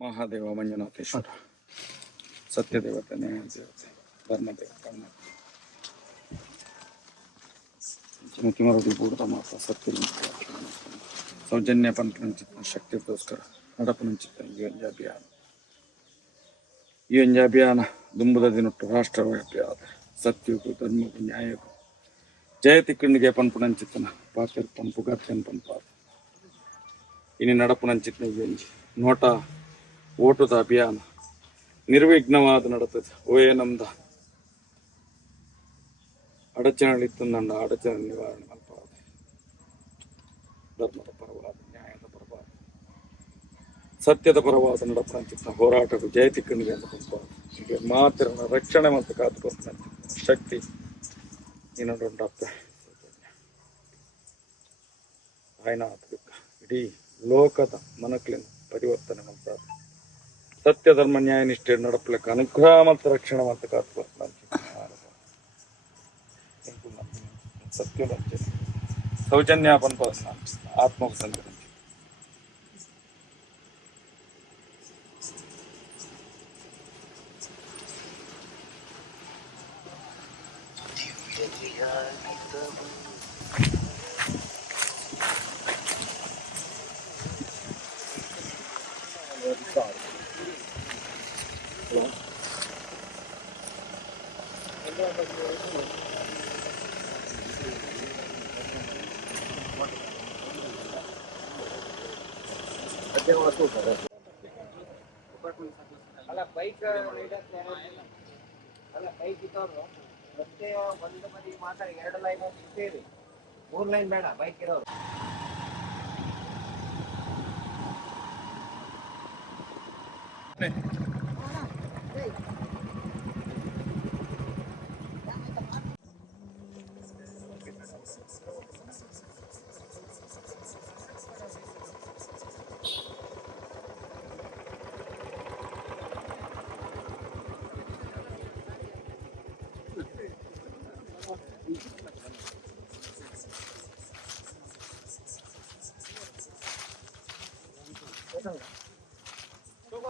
ಮಹಾದೇವ, ಮಂಜುನಾಥೇಶ್ವರ. ಸತ್ಯದೇವತೆ ನ್ಯಾಯದೇವತೆ ಧರ್ಮದೇವ ಕರ್ಣ ಮುತಿಮರಡಿ ಬೂಡದ ಮಾತ ಸತ್ಯ ಸೌಜನ್ಯ ಪಂಚ ಶಕ್ತಿಗೋಸ್ಕರ ನಡಪನಂಚಿತ ಈ ಒಂದು ಅಭಿಯಾನ ಈ ಒಂದು ಅಭಿಯಾನ ದುಂಬುದ ದಿನಟ್ಟು ರಾಷ್ಟ್ರವ್ಯಾಪಿಯಾದ ಸತ್ಯಕ್ಕೂ ಧರ್ಮಕ್ಕೂ ನ್ಯಾಯಕ್ಕೂ. ಜಯತಿ ಕಿಂಡಿಗೆ ಪನ್ಪುನಂಚಿತನ ಪಾತಿರ್ ಪಂಪು ಗತ್ಯನ್ ಪಂಪಾದ. ಇನ್ನು ನಡಪುನಂಚಿತನ ಈ ನೋಟ ಓಟದ ಅಭಿಯಾನ. ನಿರ್ವಿಘ್ನವಾದ ನಡತದೆ. ಓಯೇ ನಮ್ದ. ಅಡಚಣೆಗಳಿತ್ತು ನನ್ನ ಅಡಚಣೆ ನಿವಾರಣೆ ಮಲ್ಪಾದ ಧರ್ಮದ ಪರವಾದ, ನ್ಯಾಯದ ಪರವಾದ, ಸತ್ಯದ ಪರವಾದ ನಡಪುನಂಚಿತನ ಹೋರಾಟಕ್ಕೂ ಜಯತಿ ತಿಕ್ಕಣಿಗೆ ಅಂತ ಪಂಪಾದ ಹೀಗೆ ಮಾತ್ರ ರಕ್ಷಣೆ ಮತ್ತು ಕಾತುಕೊಸ್ತ ಶಕ್ತಿ ಇನ್ನೊಂದು ಆಯ್ನಾಥ ಇಡೀ ಲೋಕದ ಮನಕ್ಲಿನ ಪರಿವರ್ತನೆ ಮಾಡ್ತಾರೆ ಸತ್ಯ ಧರ್ಮ ನ್ಯಾಯ ನಿಷ್ಠೆ ನಡಪಲಿಕ್ಕೆ ಅನುಗ್ರಹ ಮತ್ತು ರಕ್ಷಣೆ ಮತ್ತು ಕಾತು ಸತ್ಯ ಸೌಜನ್ಯಾಪನ ಆತ್ಮ ಸಂಚರ ಅಲ್ಲ ಇದ್ದವರು ರಸ್ತೆಯ ಒಂದು ಬದಿ ಮಾತ್ರ ಎರಡು ಲೈನ್ ಸೇರಿ ಮೂರು ಲೈನ್ ಬೇಡ ಬೈಕ್ ಇರೋರು Thank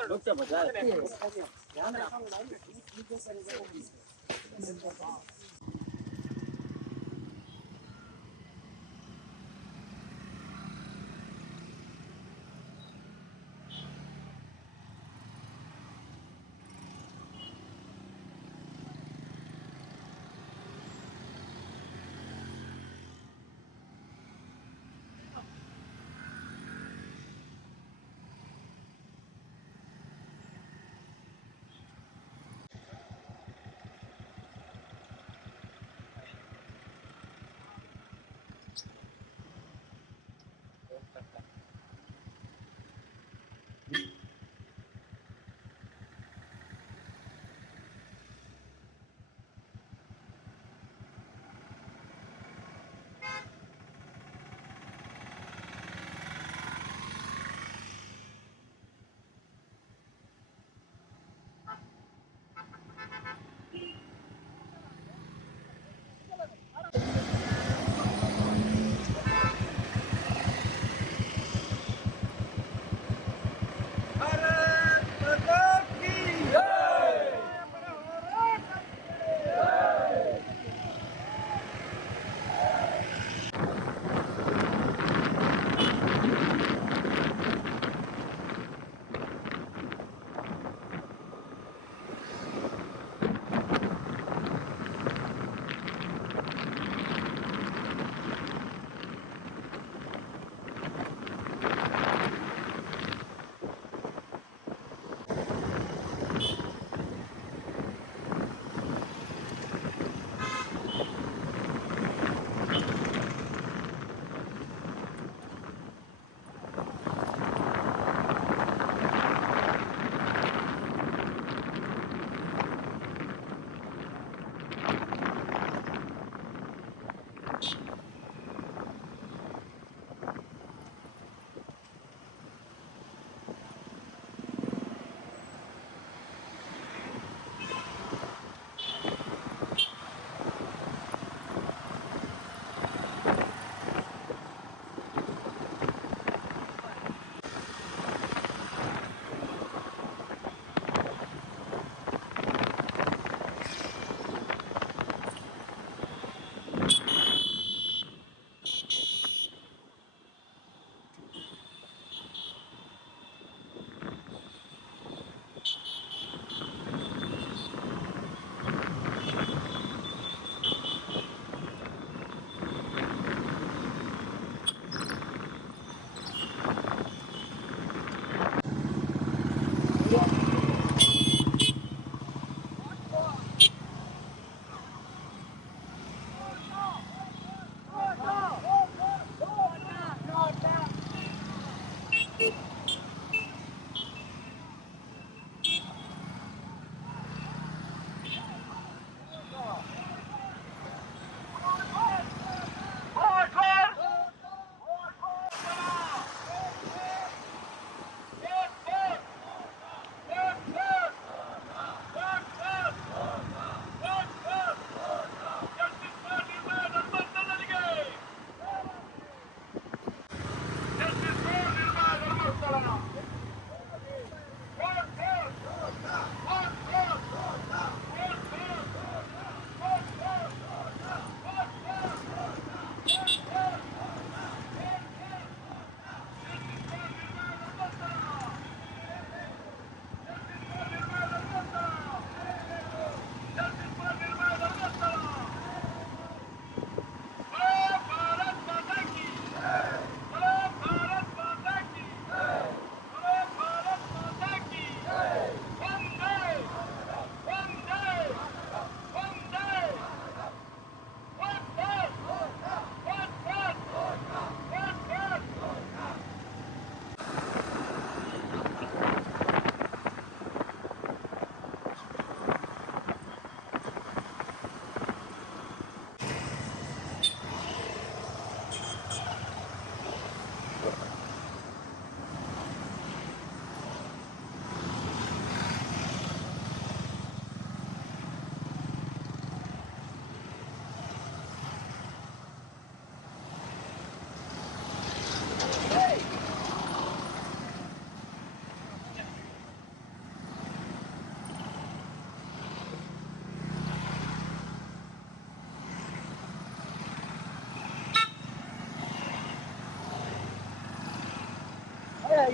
ડોક્ટર બજાર ધ્યાન રાખો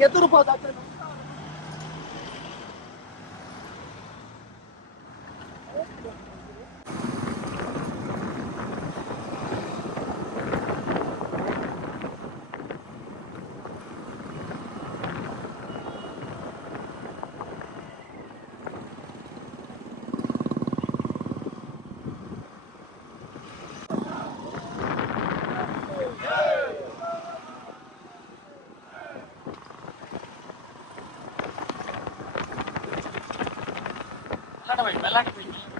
ಎದುರು I don't know.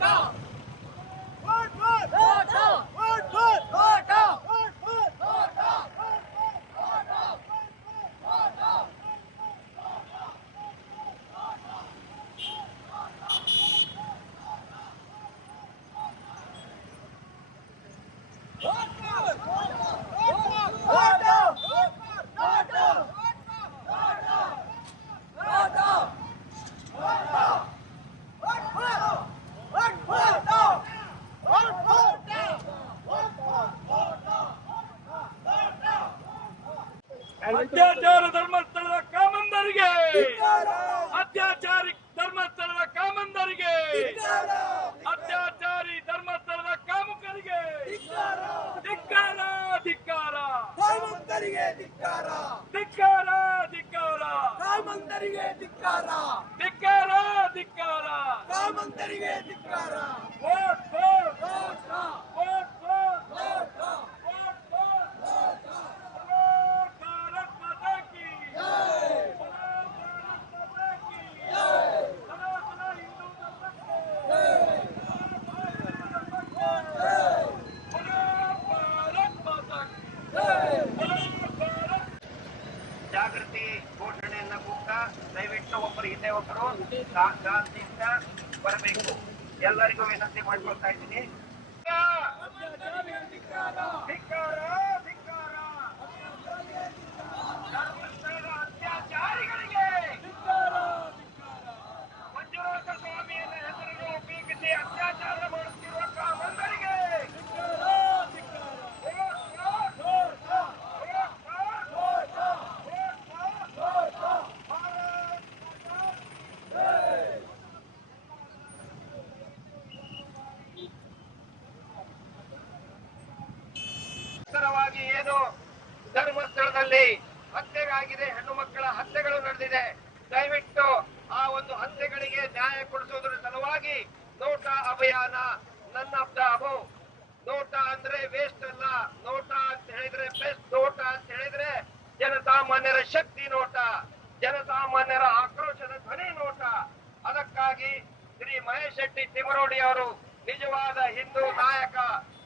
ಅತ್ಯಾಚಾರ ಕಾಮಂತರಿಗೆ ಧಿಕ್ಕಾರ. ಧಿಕ್ಕಾರ ಧಿಕ್ಕಾರ. ಕಾಮಂತರಿಗೆ ಧಿಕ್ಕಾರ. ಶಾಂತಿಯಿಂದ ಬರಬೇಕು. ಎಲ್ಲರಿಗೂ ವಿನಂತಿ ಮಾಡ್ಕೊಳ್ತಾ ಇದ್ದೀನಿ ಧಿಕ್ಕಾರ, ಧಿಕ್ಕಾರ. ಧರ್ಮಸ್ಥಳದ ಅತ್ಯಾಚಾರಿಗಳಿಗೆ ಮಂಜುನಾಥ ಸ್ವಾಮಿಯನ್ನ ಹೆಸರನ್ನು ಉಪಯೋಗಿಸಿ ಅತ್ಯಾಚಾರ ಮಾಡುತ್ತಿರುವ ಕಾಮಂದರಿಗೆ ನಿರಂತರವಾಗಿ ಏನು? ಧರ್ಮಸ್ಥಳದಲ್ಲಿ ಹತ್ಯೆಗಾಗಿದೆ, ಹೆಣ್ಣು ಮಕ್ಕಳ ಹತ್ಯೆಗಳು ನಡೆದಿದೆ. ದಯವಿಟ್ಟು ಆ ಒಂದು ಹತ್ಯೆಗಳಿಗೆ ನ್ಯಾಯ ಕೊಡಿಸುವುದರ ಸಲುವಾಗಿ ನೋಟ ಅಭಿಯಾನ, ನನ್ನ ನೋಟ ಅಂದ್ರೆ ವೇಸ್ಟ್ ಅಲ್ಲ. ನೋಟ ಅಂತ ಹೇಳಿದ್ರೆ ಬೆಸ್ಟ್ ನೋಟ ಅಂತ ಹೇಳಿದ್ರೆ ಜನಸಾಮಾನ್ಯರ ಶಕ್ತಿ ನೋಟ, ಜನಸಾಮಾನ್ಯರ ಆಕ್ರೋಶದ ಧ್ವನಿ ನೋಟ. ಅದಕ್ಕಾಗಿ ಶ್ರೀ ಮಹೇಶ್ ಶೆಟ್ಟಿ ತಿಮರೋಡಿ ಅವರು ನಿಜವಾದ ಹಿಂದೂ ನಾಯಕ,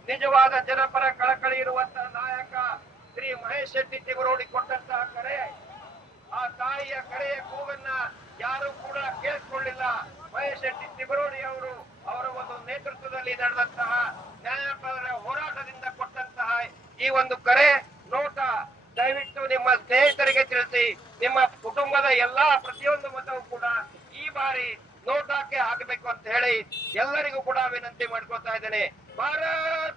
ನಿಜವಾದ ಜನಪರ ಕಳಕಳಿ ಇರುವಂತಹ ನಾಯಕ ಶ್ರೀ ಮಹೇಶ್ ಶೆಟ್ಟಿ ತಿಮರೋಡಿ ಕೊಟ್ಟಂತಹ ಕರೆ ಆ ತಾಯಿಯ ಕರೆಯ ಕೂಗನ್ನ ಯಾರು ಕೂಡ ಕೇಳಿಸ್ಕೊಳ್ಳಿಲ್ಲ. ಮಹೇಶ್ ಶೆಟ್ಟಿ ಅವರು ಅವರ ಒಂದು ನೇತೃತ್ವದಲ್ಲಿ ನಡೆದಂತಹ ನ್ಯಾಯಪರ ಹೋರಾಟದಿಂದ ಕೊಟ್ಟಂತಹ ಈ ಒಂದು ಕರೆ ನೋಟ ದಯವಿಟ್ಟು ನಿಮ್ಮ ಸ್ನೇಹಿತರಿಗೆ ತಿಳಿಸಿ, ನಿಮ್ಮ ಕುಟುಂಬದ ಎಲ್ಲಾ ಪ್ರತಿಯೊಂದು ಮತವೂ ಕೂಡ ಈ ಬಾರಿ ನೋಟಕ್ಕೆ ಹಾಕಬೇಕು ಅಂತ ಹೇಳಿ ಎಲ್ಲರಿಗೂ ಕೂಡ ವಿನಂತಿ ಮಾಡ್ಕೊತಾ ಇದ್ದೇನೆ. ಭಾರತ್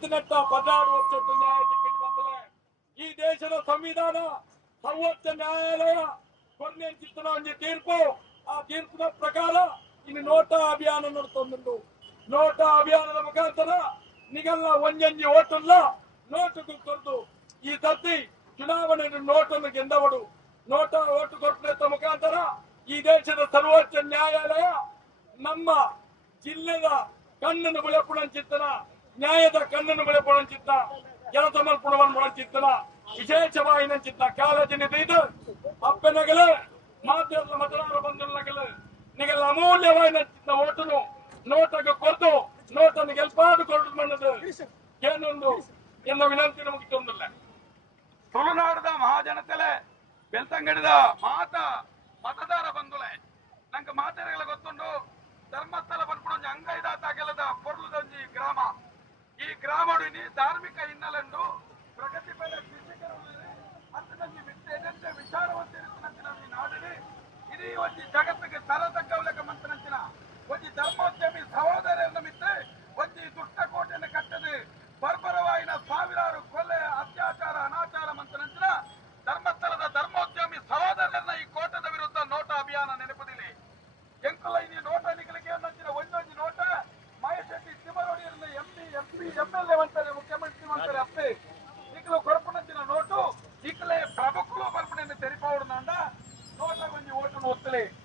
ರೈತನತ್ತ ಬದಲಾವಣೆ ಒಟ್ಟು ನ್ಯಾಯ ಸಿಕ್ಕಿದ್ದು ಈ ದೇಶದ ಸಂವಿಧಾನ ಸರ್ವೋಚ್ಚ ನ್ಯಾಯಾಲಯ ಕೊನೆಯ ಚಿತ್ರಣ ಒಂದು ತೀರ್ಪು, ಆ ತೀರ್ಪಿನ ಪ್ರಕಾರ ಇನ್ನು ನೋಟಾ ಅಭಿಯಾನ ನಡೆಸೊಂದು ನೋಟಾ ಅಭಿಯಾನದ ಮುಖಾಂತರ ನಿಗಲ್ಲ ಒಂಜಂಜಿ ಓಟಲ್ಲ ನೋಟು ತೊಂದು ಈ ಸತಿ ಚುನಾವಣೆ ನೋಟನ್ನು ಗೆದ್ದವಡು ನೋಟಾ ಓಟು ಕೊಟ್ಟ ಮುಖಾಂತರ ಈ ದೇಶದ ಸರ್ವೋಚ್ಚ ನ್ಯಾಯಾಲಯ ನಮ್ಮ ಜಿಲ್ಲೆದ ಕಣ್ಣನ್ನು ಬೆಳಪುಣ ಚಿತ್ತನ ನ್ಯಾಯದ ಕಣ್ಣನ್ನು ಬೆಳೆಪುಣಂಚಿತ್ತ ಜನಸಮರ್ಪಣವನ್ನು ಮುಳಂಚಿತ್ತನ ವಿಶೇಷವಾಗಿ ಚಿತ್ತ ಕಾಲೇಜಿನ ಇದು. ಅಪ್ಪನಗಲು ಮಾಧ್ಯಮದ ಮತದಾರ ಬಂಧುನಗಲು ನಿಗಲ್ಲ ಅಮೂಲ್ಯವಾಗಿ ಚಿತ್ತ ಓಟನು, ನೋಟಕ್ಕೆ ಕೊಟ್ಟು ನೋಟನ್ನು ಗೆಲ್ಪಾಡು ಕೊಟ್ಟು ಮಣ್ಣದು. ಏನೊಂದು ಎನ್ನ ನಮಗೆ ತೊಂದಿಲ್ಲ. ತುಳುನಾಡದ ಮಹಾಜನತೆಲೆ ಬೆಳ್ತಂಗಡಿದ ಮಾತ, ಮತದಾರ ಬಂಧುಲೆ ನಂಗೆ ಮಾತಾಡಗಳ ಗೊತ್ತುಂಡು ಧರ್ಮಸ್ಥಳ ಬಂದ್ಬಿಡೋ ಅಂಗೈದಾತ ಗೆಲ್ಲದ ಪೊರ್ಲುದಂಜಿ ಗ್ರಾಮ. ಈ ಗ್ರಾಮಡಿನಿ ಧಾರ್ಮಿಕ ಹಿನ್ನೆಲೆಂದು ಪ್ರಗತಿ ಕೃಷಿಕರುಳ್ಳಿರಿ ಹತ್ತನಲ್ಲಿ ವಿದ್ಯೆದಂತೆ ವಿಚಾರವಂತಿರುತ್ತಿನ ಈ ನಾಡಿನಿ ಇಡೀ ಒಂಜಿ ಜಗತ್ತಿಗೆ ತರ ತಗ್ಗವಲೆಕ ಒಂದು ಧರ್ಮೋದ್ಯಮಿ ಸಹೋದರರನ್ನ ಮಿತ್ತೆ ಒಂಜಿ ದುಷ್ಟ ಕೋಟೆಯನ್ನು ಕಟ್ಟದೆ. ಬರ್ಬರವಾಯಿನ ಸಾವಿರಾರು ಕೊಲೆ, ಅತ್ಯಾಚಾರ, ಅನಾಚಾರ ಮಂತ್ರನಂಚಿನ ಧರ್ಮಸ್ಥಳದ ಧರ್ಮೋದ್ಯಮಿ ಸಹೋದರರನ್ನ ಈ ಕೋಟದ ವಿರುದ್ಧ ನೋಟ ಅಭಿಯಾನ ನೆನಪದಿಲಿ ಎಂಕುಲ ಇನಿ ನೋಟ Absolutely.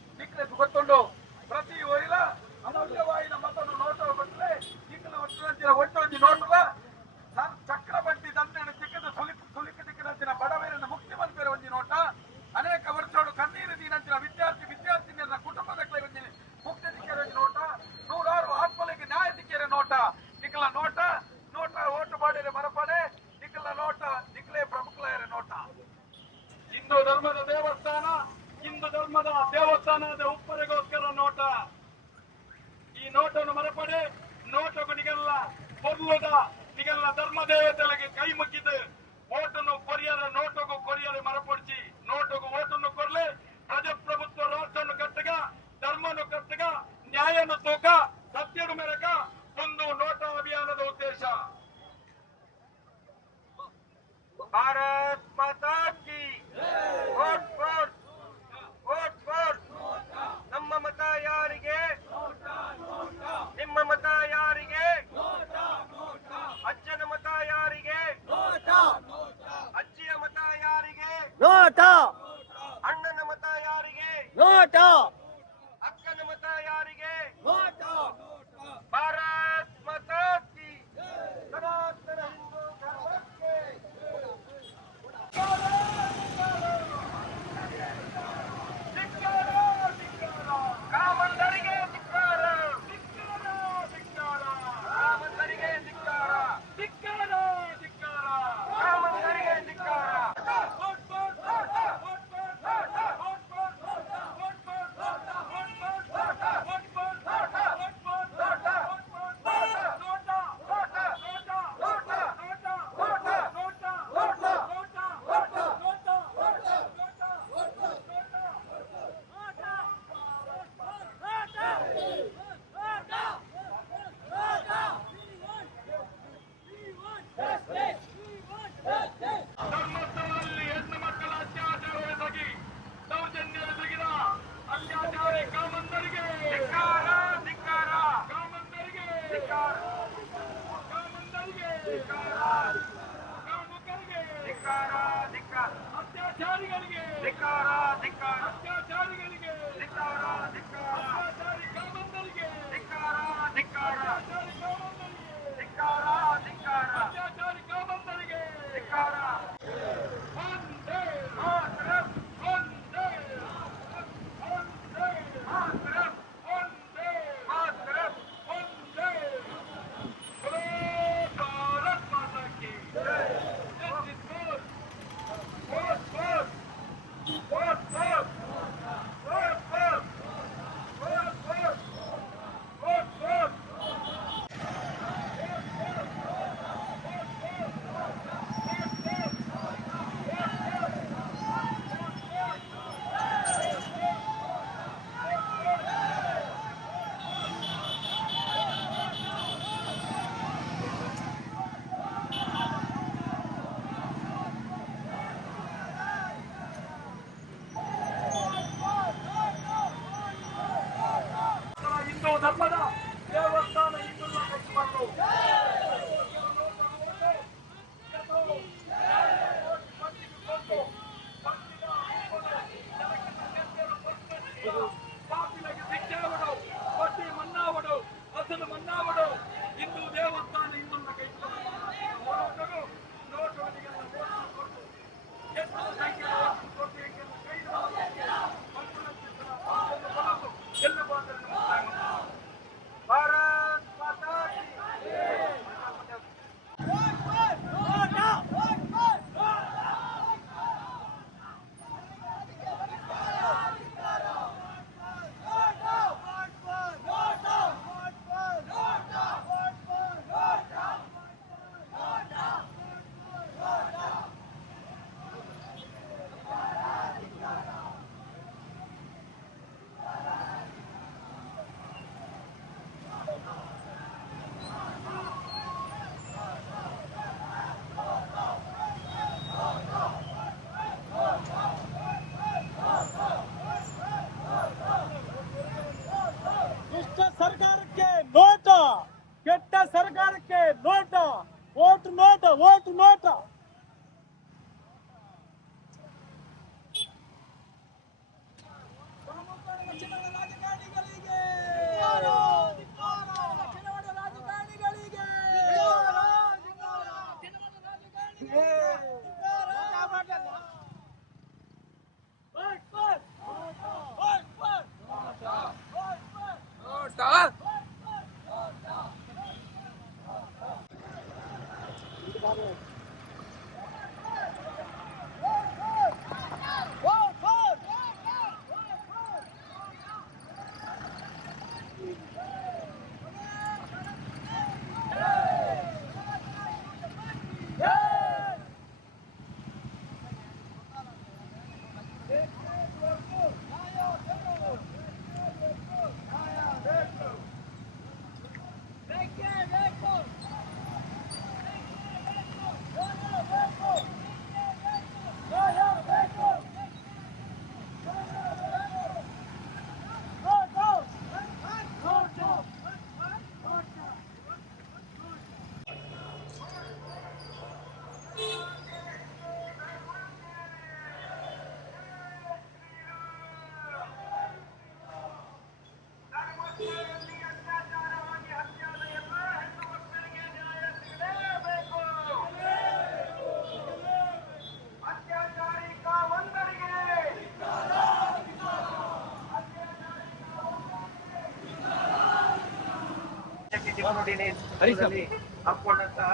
ನೇತೃತ್ವದಲ್ಲಿ ಹಮ್ಮಿಕೊಂಡಂತಹ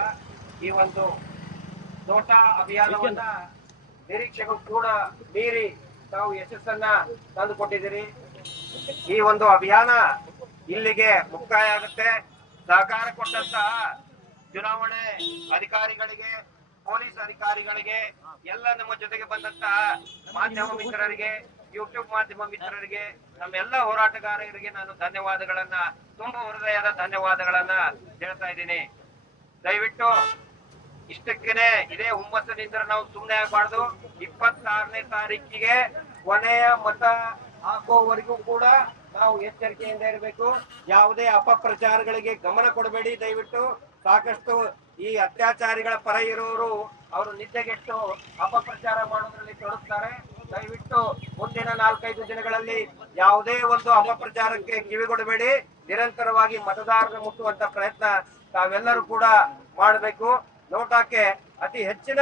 ಈ ಒಂದು ನೋಟಾ ಅಭಿಯಾನವನ್ನ ನಿರೀಕ್ಷೆಗೂ ಕೂಡ ಮೀರಿ ತಾವು ಯಶಸ್ಸನ್ನ ತಂದುಕೊಟ್ಟಿದ್ದೀರಿ. ಈ ಒಂದು ಅಭಿಯಾನ ಇಲ್ಲಿಗೆ ಮುಕ್ತಾಯ ಆಗುತ್ತೆ. ಸಹಕಾರ ಕೊಟ್ಟಂತಹ ಚುನಾವಣೆ ಅಧಿಕಾರಿಗಳಿಗೆ ಪೊಲೀಸ್ ಅಧಿಕಾರಿಗಳಿಗೆ ಎಲ್ಲ ನಮ್ಮ ಜೊತೆಗೆ ಬಂದಂತಹ ಮಾಧ್ಯಮ ಮಿತ್ರರಿಗೆ ಯೂಟ್ಯೂಬ್ ಮಾಧ್ಯಮ ಮಿತ್ರರಿಗೆ ನಮ್ಮೆಲ್ಲ ಹೋರಾಟಗಾರರಿಗೆ ನಾನು ಧನ್ಯವಾದಗಳನ್ನ ತುಂಬ ಹೃದಯದ ಧನ್ಯವಾದಗಳನ್ನ ಹೇಳ್ತಾ ಇದ್ದೀನಿ. ದಯವಿಟ್ಟು ಇಷ್ಟಕ್ಕೇನೆ ಇದೇ ಹುಮ್ಮಸ್ಸಿನಿಂದ ನಾವು ಸುಮ್ಮನೆ ಆಗಬಾರ್ದು. ಇಪ್ಪತ್ತಾರನೇ ತಾರೀಕಿಗೆ ಕೊನೆಯ ಮತ ಹಾಕುವವರೆಗೂ ಕೂಡ ನಾವು ಎಚ್ಚರಿಕೆಯಿಂದ ಇರಬೇಕು. ಯಾವುದೇ ಅಪಪ್ರಚಾರಗಳಿಗೆ ಗಮನ ಕೊಡಬೇಡಿ. ದಯವಿಟ್ಟು ಸಾಕಷ್ಟು ಈ ಅತ್ಯಾಚಾರಿಗಳ ಪರ ಇರೋರು ಅವರು ನಿದ್ದೆಗೆಟ್ಟು ಅಪಪ್ರಚಾರ ಮಾಡೋದ್ರಲ್ಲಿ ತೊಡಗ್ತಾರೆ. ದಯವಿಟ್ಟು ಮುಂದಿನ ನಾಲ್ಕೈದು ದಿನಗಳಲ್ಲಿ ಯಾವುದೇ ಒಂದು ಅಪಪ್ರಚಾರಕ್ಕೆ ಕಿವಿಗೊಡಬೇಡಿ. ನಿರಂತರವಾಗಿ ಮತದಾರರ ಮುಟ್ಟುವಂತ ಪ್ರಯತ್ನ ತಾವೆಲ್ಲರೂ ಕೂಡ ಮಾಡಬೇಕು. ನೋಟಾಕ್ಕೆ ಅತಿ ಹೆಚ್ಚಿನ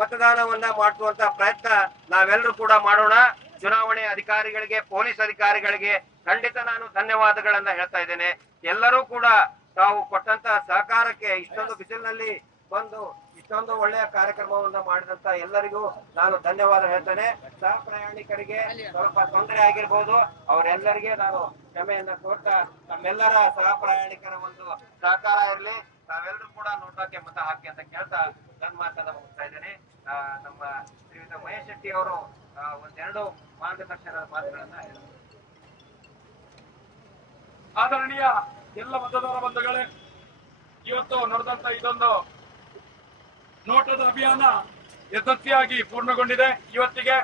ಮತದಾನವನ್ನ ಮಾಡುವಂತ ಪ್ರಯತ್ನ ನಾವೆಲ್ಲರೂ ಕೂಡ ಮಾಡೋಣ. ಚುನಾವಣೆ ಅಧಿಕಾರಿಗಳಿಗೆ, ಪೊಲೀಸ್ ಅಧಿಕಾರಿಗಳಿಗೆ ಖಂಡಿತ ನಾನು ಧನ್ಯವಾದಗಳನ್ನ ಹೇಳ್ತಾ ಇದ್ದೇನೆ. ಎಲ್ಲರೂ ಕೂಡ ತಾವು ಕೊಟ್ಟಂತ ಸಹಕಾರಕ್ಕೆ ಇಷ್ಟೊಂದು ಬಿಸಿಲಿನಲ್ಲಿ ಬಂದು ಇಷ್ಟೊಂದು ಒಳ್ಳೆಯ ಕಾರ್ಯಕ್ರಮವನ್ನ ಮಾಡಿದಂತ ಎಲ್ಲರಿಗೂ ನಾನು ಧನ್ಯವಾದ ಹೇಳ್ತೇನೆ. ಸಹ ಪ್ರಯಾಣಿಕರಿಗೆ ಸ್ವಲ್ಪ ತೊಂದರೆ ಆಗಿರ್ಬೋದು. ಅವರೆಲ್ಲರಿಗೆ ನಾನು ಕ್ಷಮೆಯನ್ನ ಕೋರ್ತಾ ತಮ್ಮೆಲ್ಲರ ಸಹ ಪ್ರಯಾಣಿಕರ ಒಂದು ಸಹಕಾರ ಇರಲಿ. ತಾವೆಲ್ಲರೂ ಕೂಡ ನೋಟಕ್ಕೆ ಮತ ಹಾಕಿ ಅಂತ ಕೇಳ್ತಾ ನನ್ನ ಮಾತನ್ನ ಮುಗಿಸ್ತಾ ಇದ್ದೇನೆ. ಆ, ನಮ್ಮ ಶ್ರೀಯುತ ಮಹೇಶ್ ಶೆಟ್ಟಿ ಅವರು ಆ, ಒಂದೆರಡು ಮಾರ್ಗದರ್ಶನದ ಮಾತುಗಳನ್ನ ಹೇಳಿದರು ಆದರಣೀಯ ಎಲ್ಲ ಮತದಾರ ಬಂಧುಗಳೇ ಇವತ್ತು ನಡೆದಂತ ಇದೊಂದು ನೋಟದ ಅಭಿಯಾನ ಯಶಸ್ವಿಯಾಗಿ ಪೂರ್ಣಗೊಂಡಿದೆ. ಇವತ್ತಿಗೆ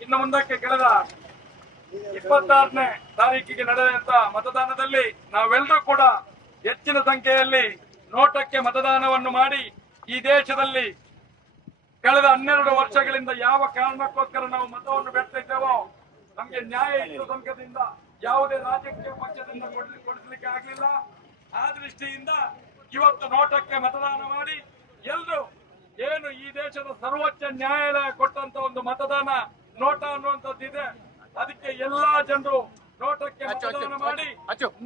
ಇನ್ನು ಮುಂದಕ್ಕೆ ಕಳೆದ ಇಪ್ಪತ್ತಾರನೇ ತಾರೀಕಿಗೆ ನಡೆದಂತ ಮತದಾನದಲ್ಲಿ ನಾವೆಲ್ಲರೂ ಕೂಡ ಹೆಚ್ಚಿನ ಸಂಖ್ಯೆಯಲ್ಲಿ ನೋಟಕ್ಕೆ ಮತದಾನವನ್ನು ಮಾಡಿ ಈ ದೇಶದಲ್ಲಿ ಕಳೆದ ಹನ್ನೆರಡು ವರ್ಷಗಳಿಂದ ಯಾವ ಕಾರಣಕ್ಕೋಸ್ಕರ ನಾವು ಮತವನ್ನು ಬೆಳೆಸಿದ್ದೇವೋ ನಮಗೆ ನ್ಯಾಯ ಸಂಘದಿಂದ ಯಾವುದೇ ರಾಜಕೀಯ ಪಕ್ಷದಿಂದ ಕೊಡಿಸಲಿಕ್ಕೆ ಆಗಲಿಲ್ಲ. ಆ ದೃಷ್ಟಿಯಿಂದ ಇವತ್ತು ನೋಟಕ್ಕೆ ಮತದಾನ ಮಾಡಿ ಎಲ್ಲರೂ ದೇಶದ ಸರ್ವೋಚ್ಚ ನ್ಯಾಯಾಲಯ ಕೊಟ್ಟಂತ ಒಂದು ಮತದಾನ ನೋಟ ಅನ್ನುವಂಥದ್ದಿದೆ ಅದಕ್ಕೆ ಎಲ್ಲಾ ಜನರು ನೋಟಕ್ಕೆ ಮತದಾನ ಮಾಡಿ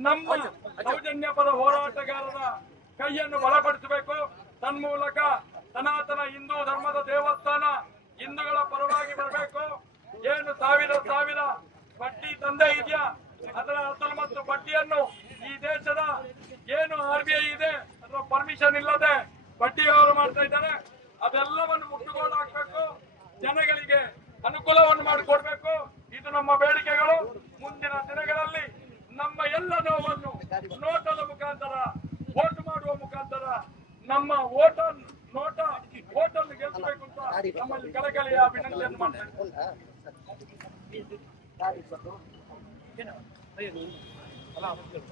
ನಮ್ಮ ಸೌಜನ್ಯ ಪರ ಹೋರಾಟಗಾರರ ಕೈಯನ್ನು ಬಲಪಡಿಸಬೇಕು ತನ್ಮೂಲಕ ಸನಾತನ ಹಿಂದೂ ಧರ್ಮದ ದೇವಸ್ಥಾನ ಹಿಂದೂಗಳ ಪರವಾಗಿ ಬರಬೇಕು. ಏನು ಸಾವಿರ ಸಾವಿರ ಬಡ್ಡಿ ತಂದೆ ಇದೆಯಾ? ಅದರ ಅಸಲು ಮತ್ತು ಬಡ್ಡಿಯನ್ನು ಈ ದೇಶದ ಏನು ಆರ್ ಬಿ ಐ ಇದೆ ಅದರ ಪರ್ಮಿಷನ್ ಇಲ್ಲದೆ ಬಡ್ಡಿ ವ್ಯವಹಾರ ಮಾಡ್ತಾ ಇದ್ದಾರೆ. ಅದೆಲ್ಲವನ್ನು ಮುಟ್ಟುಗೋಲು ಹಾಕ್ಬೇಕು ಜನಗಳಿಗೆ ಅನುಕೂಲವನ್ನು ಮಾಡಿಕೊಡ್ಬೇಕು. ಇದು ನಮ್ಮ ಬೇಡಿಕೆಗಳು. ಮುಂದಿನ ದಿನಗಳಲ್ಲಿ ನಮ್ಮ ಎಲ್ಲ ನೋವನ್ನು ನೋಟದ ಮುಖಾಂತರ, ವೋಟ್ ಮಾಡುವ ಮುಖಾಂತರ, ನಮ್ಮ ಓಟ ನೋಟ ಓಟನ್ನು ಗೆಲ್ಲಿಸಬೇಕು ಅಂತ ನಮ್ಮಲ್ಲಿ ಕಳಕಳಿಯ ವಿನಂತಿಯನ್ನು ಮಾಡ್ತೇನೆ.